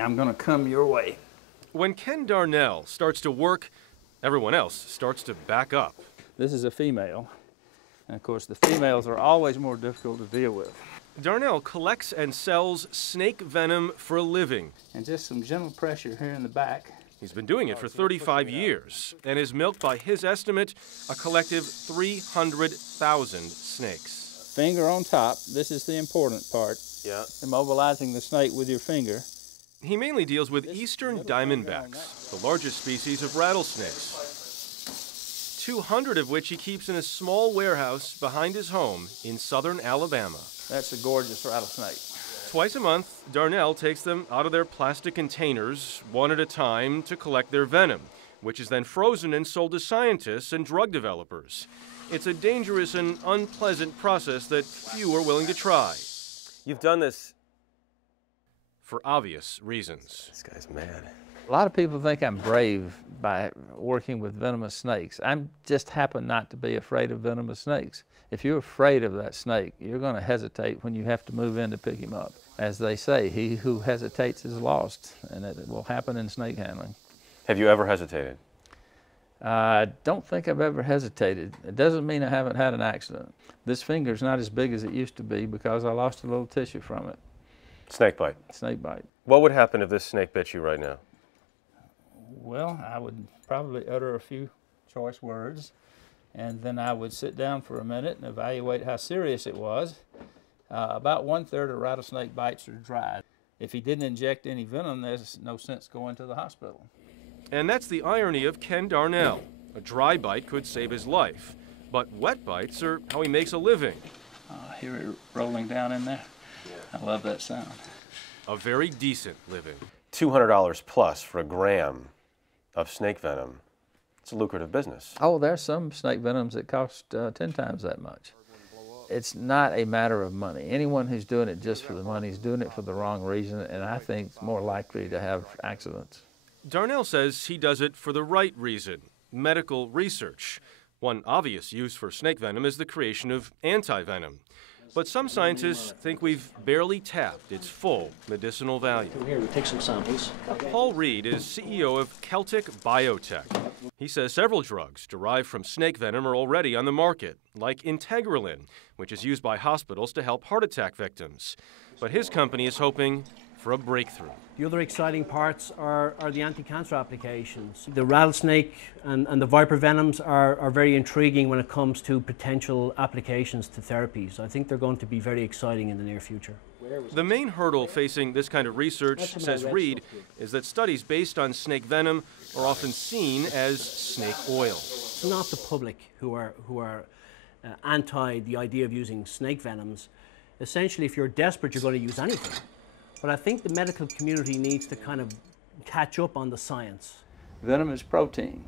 I'm gonna come your way. When Ken Darnell starts to work, everyone else starts to back up. This is a female. And of course, the females are always more difficult to deal with. Darnell collects and sells snake venom for a living. And just some gentle pressure here in the back. He's been doing it for 35 years and is milked, by his estimate, a collective 300,000 snakes. Finger on top, this is the important part. Yeah. Immobilizing the snake with your finger. He mainly deals with eastern diamondbacks, the largest species of rattlesnakes. 200 of which he keeps in a small warehouse behind his home in southern Alabama. That's a gorgeous rattlesnake. Twice a month, Darnell takes them out of their plastic containers, one at a time, to collect their venom, which is then frozen and sold to scientists and drug developers. It's a dangerous and unpleasant process that few are willing to try. You've done this for obvious reasons. This guy's mad. A lot of people think I'm brave by working with venomous snakes. I just happen not to be afraid of venomous snakes. If you're afraid of that snake, you're going to hesitate when you have to move in to pick him up. As they say, he who hesitates is lost, and it will happen in snake handling. Have you ever hesitated? I don't think I've ever hesitated. It doesn't mean I haven't had an accident. This finger's not as big as it used to be because I lost a little tissue from it. Snake bite. Snake bite. What would happen if this snake bit you right now? Well, I would probably utter a few choice words, and then I would sit down for a minute and evaluate how serious it was. About 1/3 of rattlesnake bites are dry. If he didn't inject any venom, there's no sense going to the hospital. And that's the irony of Ken Darnell. A dry bite could save his life, but wet bites are how he makes a living. Hear it rolling down in there? I love that sound. A very decent living. $200 plus for a gram of snake venom. It's a lucrative business. Oh, there's some snake venoms that cost 10 times that much. It's not a matter of money. Anyone who's doing it just for the money is doing it for the wrong reason, and I think it's more likely to have accidents. Darnell says he does it for the right reason, medical research. One obvious use for snake venom is the creation of anti-venom. But some scientists think we've barely tapped its full medicinal value. Here, we take some samples. Paul Reed is CEO of Celtic Biotech. He says several drugs derived from snake venom are already on the market, like Integralin, which is used by hospitals to help heart attack victims. But his company is hoping for a breakthrough. The other exciting parts are the anti-cancer applications. The rattlesnake and the viper venoms are very intriguing when it comes to potential applications to therapies. I think they're going to be very exciting in the near future. The main hurdle facing this kind of research, says Reed, is that studies based on snake venom are often seen as snake oil. It's not the public who are anti the idea of using snake venoms. Essentially, if you're desperate, you're going to use anything. But I think the medical community needs to kind of catch up on the science. Venom is protein.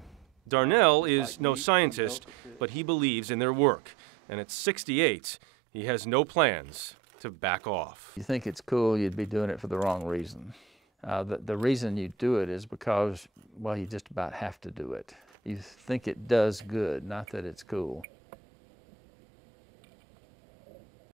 Darnell is no scientist, but he believes in their work. And at 68, he has no plans to back off. You think it's cool, you'd be doing it for the wrong reason. The reason you do it is because, well, you just about have to do it. You think it does good, not that it's cool.